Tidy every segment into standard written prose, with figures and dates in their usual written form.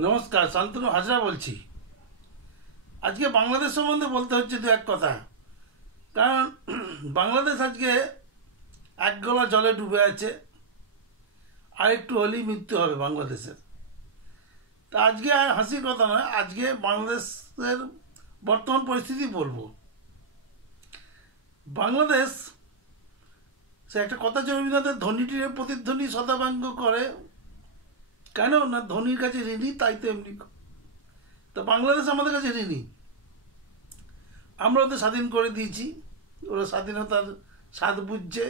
নমস্কার, শান্তনু হাজরা বলছি। আজকে বাংলাদেশ সম্বন্ধে বলতে হচ্ছে দু এক কথা। কারণ বাংলাদেশ আজকে এক গলা জলে ডুবে আছে, আর একটু হলেই মৃত্যু হবে বাংলাদেশের। তা আজকে আর হাসির কথা নয়, আজকে বাংলাদেশের বর্তমান পরিস্থিতি বলবো। বাংলাদেশ, সে একটা কথা যে রবীন্দ্রনাথের ধনীটির প্রতিধ্বনি শতাব্যাঙ্গ করে, কেন না ধনীর কাছে ঋণী, তাই তো এমনি। তা বাংলাদেশ আমাদের কাছে ঋণী। আমরা ওদের স্বাধীন করে দিয়েছি, ওরা স্বাধীনতার স্বাদ বুঝছে।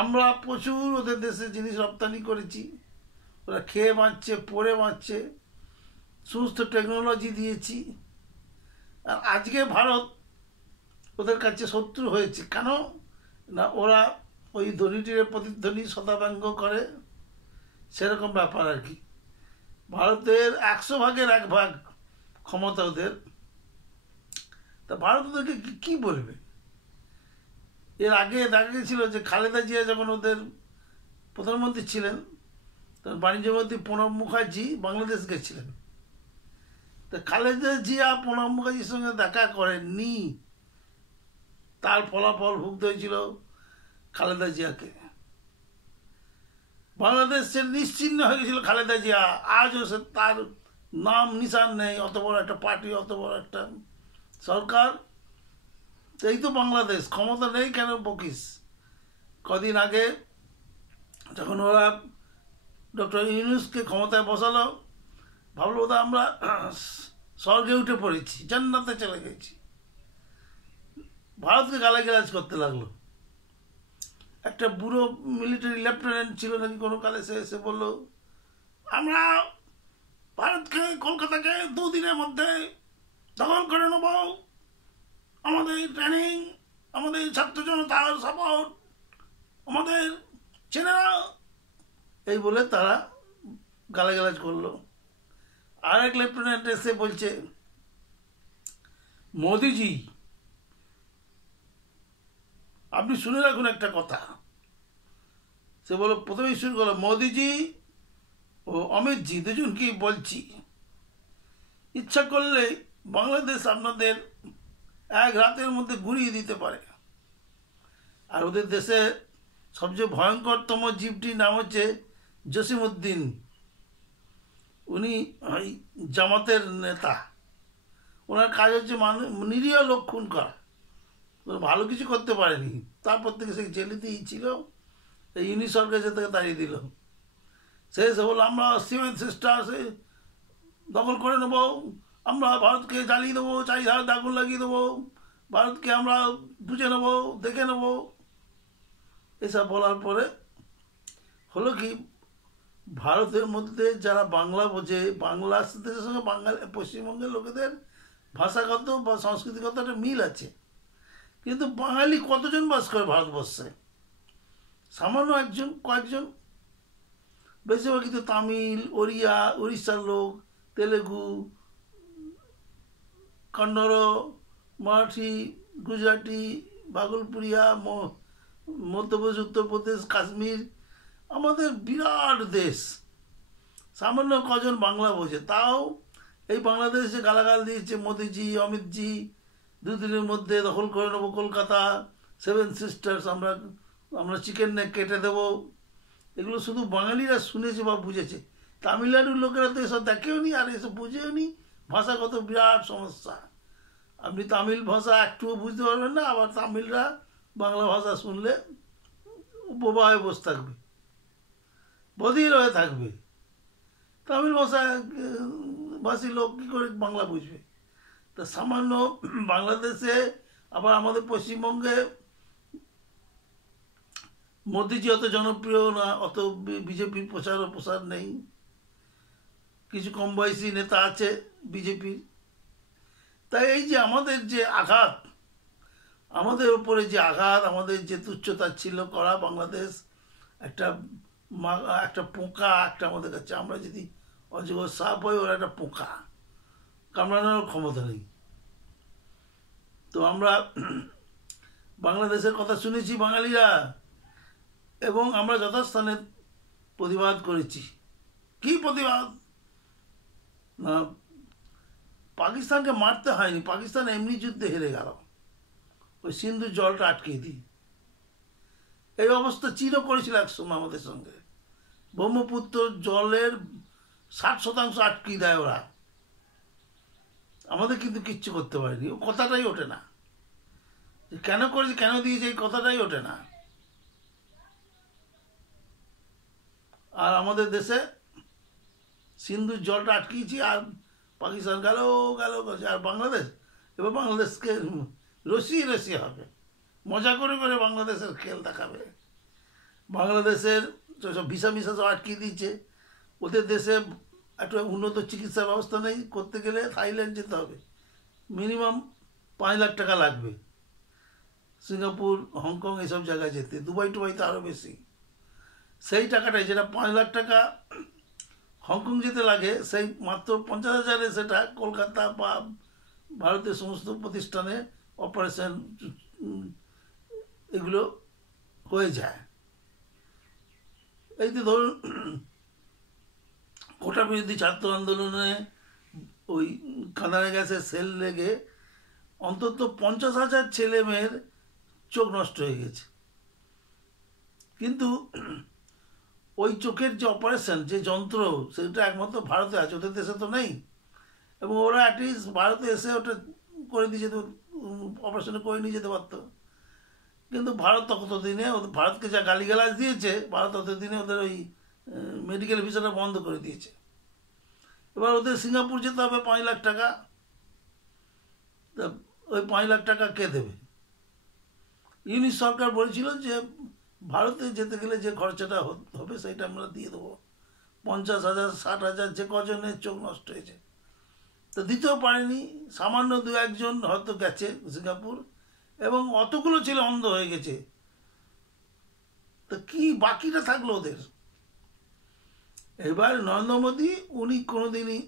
আমরা প্রচুর ওদের দেশে জিনিস রপ্তানি করেছি, ওরা খেয়ে বাঁচছে, পড়ে বাঁচছে, সমস্ত টেকনোলজি দিয়েছি। আর আজকে ভারত ওদের কাছে শত্রু হয়েছে, কেন না ওরা ওই ধনীটির প্রতিধ্বনি শতাব্যাঙ্গ করে, সেরকম ব্যাপার আর কি। ভারতের 100 ভাগের 1 ভাগ ক্ষমতা ওদের। তা ভারত ওদেরকে কী বলবে? এর আগে দেখা গেছিল যে খালেদা জিয়া যখন ওদের প্রধানমন্ত্রী ছিলেন, তখন বাণিজ্যমন্ত্রী প্রণব মুখার্জি বাংলাদেশ গেছিলেন। তা খালেদা জিয়া প্রণব মুখার্জির সঙ্গে দেখা করেননি, তার ফলাফল ভুগতে হয়েছিল খালেদা জিয়াকে। বাংলাদেশের নিশ্চিহ্ন হয়ে গেছিল খালেদা জিয়া, আজও সে তার নাম নিশান নেই। অত বড় একটা পার্টি, অত বড় একটা সরকার, এই তো বাংলাদেশ, ক্ষমতা নেই কেন বকিস? কদিন আগে যখন ওরা ডক্টর ইউনূসকে ক্ষমতায় বসালো, ভাবলো ওটা আমরা স্বর্গে উঠে পড়েছি, জান্নাতে চলে গেছি। ভারতকে গালাগালাজ করতে লাগলো। একটা বুড়ো মিলিটারি লেফটেন্যান্ট ছিল নাকি কোনো কালে, সে এসে বললো আমরা ভারতকে, কলকাতাকে 2 দিনের মধ্যে দখল করে নেব, আমাদের ট্রেনিং, আমাদের ছাত্র জনতার সাপোর্ট, আমাদের চেনেরা, এই বলে তারা গালাগালাজ করলো। আর এক লেফটেন্যান্ট এসে বলছে মোদিজি, আপনি শুনে রাখুন একটা কথা। সে বলো, প্রথমেই শুরু করলো, মোদিজি ও অমিতজি দুজনকেই বলছি, ইচ্ছা করলে বাংলাদেশ আপনাদের 1 রাতের মধ্যে গুঁড়িয়ে দিতে পারে। আর ওদের দেশে সবচেয়ে ভয়ঙ্করতম জীবটির নাম হচ্ছে জসিমউদ্দিন। উনি ওই জামাতের নেতা। ওনার কাজ হচ্ছে নিরীহ লোক খুন করা, ভালো কিছু করতে পারেনি। তারপর থেকে সেই জেলেতেই ছিল, এই ইউনি সরকার সে থেকে তাড়িয়ে দিল। সে বললো আমরা 7 সিস্টার্সে দখল করে নেবো, আমরা ভারতকে জ্বালিয়ে দেবো, চারিধারে আগুন লাগিয়ে দেবো, ভারতকে আমরা বুঝে নেবো, দেখে নেবো। এসব বলার পরে হলো কি, ভারতের মধ্যে যারা বাংলা বোঝে, বাংলাদেশের সঙ্গে বাঙালি পশ্চিমবঙ্গের লোকেদের ভাষাগত বা সংস্কৃতিগত একটা মিল আছে, কিন্তু বাঙালি কতজন বাস করে ভারতবর্ষে? সামান্য একজন, কয়েকজন। বেশিরভাগই তো তামিল, ওড়িয়া, উড়িষ্যার লোক, তেলেগু, কন্নড়, মারাঠি, গুজরাটি, ভাগলপুরিয়া, মধ্যপ্রদেশ, উত্তরপ্রদেশ, কাশ্মীর, আমাদের বিরাট দেশ। সামান্য কজন বাংলা বোঝে, তাও এই বাংলাদেশে গালাগাল দিয়েছে মোদিজি, অমিতজি, 2 দিনের মধ্যে দখল করে নেবো কলকাতা, 7 সিস্টার্স, আমরা চিকেন নেক কেটে দেবো। এগুলো শুধু বাঙালিরা শুনেছে বা বুঝেছে, তামিলনাড়ুর লোকেরা তো এসব দেখেও নি, আর এসব বুঝেও নি। ভাষাগত বিরাট সমস্যা। আপনি তামিল ভাষা একটুও বুঝতে পারবেন না, আবার তামিলরা বাংলা ভাষা শুনলে বোবা হয়ে বসে থাকবে, বধির হয়ে থাকবে। তামিল ভাষী লোক কী করে বাংলা বুঝবে? তা সামান্য বাংলাদেশে, আবার আমাদের পশ্চিমবঙ্গে মোদিজি অত জনপ্রিয় না, অত বিজেপির প্রসার নেই। কিছু কম বয়সী নেতা আছে বিজেপির। তাই এই যে আমাদের যে আঘাত, আমাদের উপরে যে আঘাত, আমাদের যে তুচ্ছতাচ্ছিল্য করা, বাংলাদেশ একটা পোকা, একটা আমাদের কাছে। আমরা যদি অজগর সাপ হই, ওরা একটা পোকা, কামড়ানোর ক্ষমতা নেই। তো আমরা বাংলাদেশের কথা শুনেছি বাঙালিরা, এবং আমরা যথাস্থানে প্রতিবাদ করেছি। কি প্রতিবাদ? না, পাকিস্তানকে মারতে হয়নি, পাকিস্তান এমনি যুদ্ধে হেরে গেল, ওই সিন্ধু জলটা আটকে দিই। এই অবস্থা চীনও করেছিল একসময় আমাদের সঙ্গে, ব্রহ্মপুত্র জলের 60% আটকে দেয় ওরা, আমাদের কিন্তু কিচ্ছু করতে পারেনি, ও কথাটাই ওঠে না, কেন করেছে কেন দিয়েছে এই কথাটাই ওঠে না। আর আমাদের দেশে সিন্ধুর জলটা আটকিয়েছি, আর পাকিস্তান গেল গেল গেছে। আর বাংলাদেশ, এবার বাংলাদেশকে রসিয়ে রসিয়ে হবে, মজা করে করে বাংলাদেশের খেল দেখাবে। বাংলাদেশের সব ভিসা মিসা সব আটকিয়ে দিচ্ছে, ওদের দেশে একটা উন্নত চিকিৎসা ব্যবস্থা নেই, করতে গেলে থাইল্যান্ড যেতে হবে, মিনিমাম 5 লাখ টাকা লাগবে, সিঙ্গাপুর হংকং এসব জায়গায় যেতে, দুবাই টুবাই তো আরও বেশি। সেই টাকাটাই, যেটা 5 লাখ টাকা হংকং যেতে লাগে, সেই মাত্র 50,000-এ সেটা কলকাতা বা ভারতের সমস্ত প্রতিষ্ঠানে অপারেশন এগুলো হয়ে যায়। এই তো ধরুন কোটা বিরোধী ছাত্র আন্দোলনে ওই কাঁদানে গ্যাসের সেল লেগে অন্তত 50,000 ছেলে মেয়ের চোখ নষ্ট হয়ে গেছে। কিন্তু ওই চোখের যে অপারেশন, যে যন্ত্র, সেটা একমাত্র ভারতে আছে, ওদের দেশে তো নেই। এবং ওরা অ্যাটলিস্ট ভারতে এসে ওটা করে দিয়ে যেতে, অপারেশন করে নিয়ে যেতে পারতো। কিন্তু ভারত ততদিনে, ভারতকে যা গালিগালাজ দিয়েছে, ভারত ততদিনে ওদের ওই মেডিকেল ভিসাটা বন্ধ করে দিয়েছে। এবার ওদের সিঙ্গাপুর যেতে হবে 5 লাখ টাকা, তা ওই 5 লাখ টাকা কে দেবে? ইউনিশ সরকার বলেছিল যে ভারতে যেতে গেলে যে খরচাটা হবে সেটা আমরা দিয়ে দেবো, 50,000 60,000 যে কজনের চোখ নষ্ট হয়েছে। তো দিতেও পারেনি, সামান্য 2-1 হয়তো গেছে সিঙ্গাপুর, এবং অতগুলো ছেলে অন্ধ হয়ে গেছে। তো কি বাকিটা থাকলো ওদের? এবার নরেন্দ্র মোদী, উনি কোনোদিনই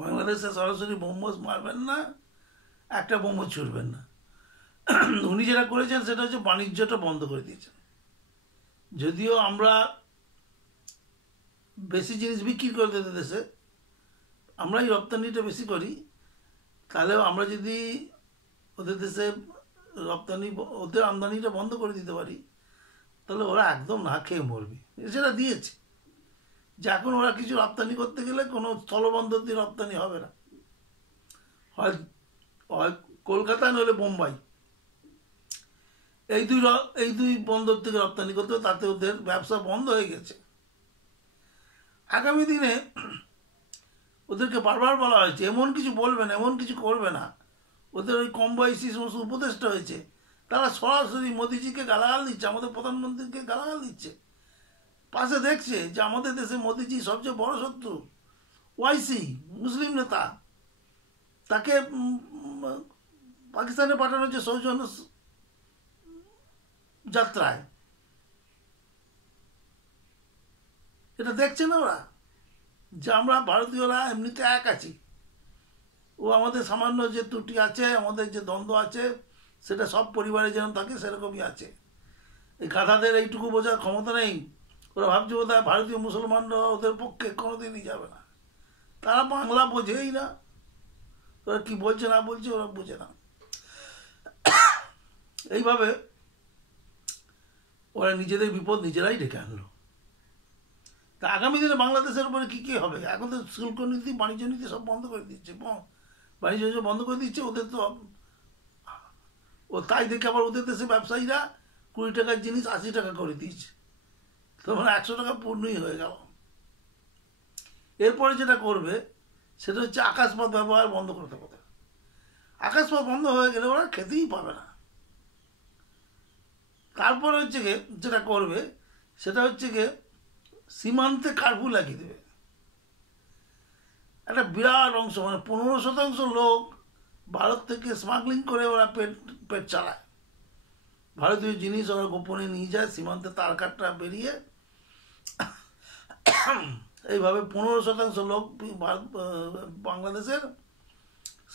বাংলাদেশে সরাসরি ব্রহ্মোস মারবেন না, একটা বোমও ছুড়বেন না। উনি যেটা করেছেন সেটা হচ্ছে বাণিজ্যটা বন্ধ করে দিয়েছেন। যদিও আমরা বেশি জিনিস বিক্রি করে দিতে দেশে, আমরাই রপ্তানিটা বেশি করি, তাহলেও আমরা যদি ওদের দেশে রপ্তানি, ওদের আমদানিটা বন্ধ করে দিতে পারি, তাহলে ওরা একদম না খেয়ে মরবে। সেটা দিয়েছে যে এখন ওরা কিছু রপ্তানি করতে গেলে কোনো স্থলবন্দর দিয়ে রপ্তানি হবে না, হয় হয় কলকাতা নইলে বোম্বাই, এই দুই বন্দর থেকে রপ্তানি করতে, তাতে ওদের ব্যবসা বন্ধ হয়ে গেছে। আগামী দিনে ওদেরকে বারবার বলা হয়েছে এমন কিছু বলবে না, এমন কিছু করবে না। ওদের ওই কম বয়সী সমস্ত উপদেষ্টা হয়েছে, তারা সরাসরি মোদিজিকে গালাগাল দিচ্ছে, আমাদের প্রধানমন্ত্রীকে গালাগাল দিচ্ছে। পাশে দেখছে যে আমাদের দেশে মোদিজি সবচেয়ে বড় শত্রু, ওয়াইসি মুসলিম নেতা, তাকে পাকিস্তানে পাঠানো হচ্ছে সৌজন্য যাত্রায়। এটা দেখছে না ওরা যে আমরা ভারতীয়রা এমনিতে এক আছি, ও আমাদের সামান্য যে ত্রুটি আছে, আমাদের যে দ্বন্দ্ব আছে, সেটা সব পরিবারে যেন থাকে সেরকমই আছে। এই গাধাদের এইটুকু বোঝার ক্ষমতা নেই। ওরা ভাবছে বোধহয় ভারতীয় মুসলমানরা ওদের পক্ষে কোনোদিনই যাবে না, তারা বাংলা বোঝেই না, ওরা কি বলছে না বলছে ওরা বোঝে না। এইভাবে ওরা নিজেদের বিপদ নিজেরাই ডেকে আনলো। তা আগামী দিনে বাংলাদেশের উপরে কী কী হবে? এখন তো শুল্ক নীতি, বাণিজ্য নীতি সব বন্ধ করে দিচ্ছে, বাণিজ্য বন্ধ করে দিচ্ছে। ওদের তো ও তাই দেখে আবার ওদের দেশে ব্যবসায়ীরা 20 টাকার জিনিস 80 টাকা করে দিয়েছে, তো মানে 100 টাকা পূর্ণই হয়ে গেল। এরপরে যেটা করবে সেটা হচ্ছে আকাশপথ ব্যবহার বন্ধ করতে হবে। আকাশপথ বন্ধ হয়ে গেলে ওরা খেতেই পাবে না। তারপরে হচ্ছে গিয়ে যেটা করবে সেটা হচ্ছে গিয়ে সীমান্তে কার্ফিউ লাগিয়ে দেবে। একটা বিরাট অংশ, মানে 15% লোক ভারত থেকে স্মাগলিং করে ওরা পেট চালায়। ভারতীয় জিনিস ওরা গোপনে নিয়ে যায়, সীমান্তে তার কাটটা বেরিয়ে এইভাবে 15% লোক বাংলাদেশের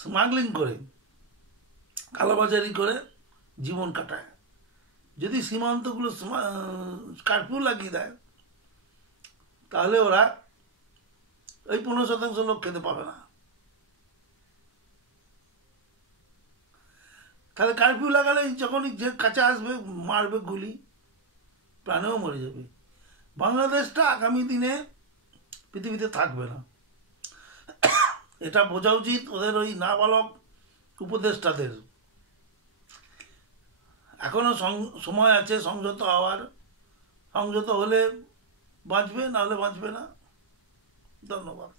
স্মাগলিং করে, কালোবাজারি করে জীবন কাটায়। যদি সীমান্তগুলো কার্ফিউ লাগিয়ে দেয়, তাহলে ওরা ওই 15% লোক খেতে পাবে না। তাহলে কারফিউ লাগালে যখনই যে কাছে আসবে মারবে গুলি, প্রাণেও মরে যাবে। বাংলাদেশটা আগামী দিনে পৃথিবীতে থাকবে না, এটা বোঝা উচিত ওদের ওই নাবালক উপদেষ্টাদের। এখনো সময় আছে সংযত হওয়ার, সংযত হলে বাঁচবে, নাহলে বাঁচবে না। ধন্যবাদ।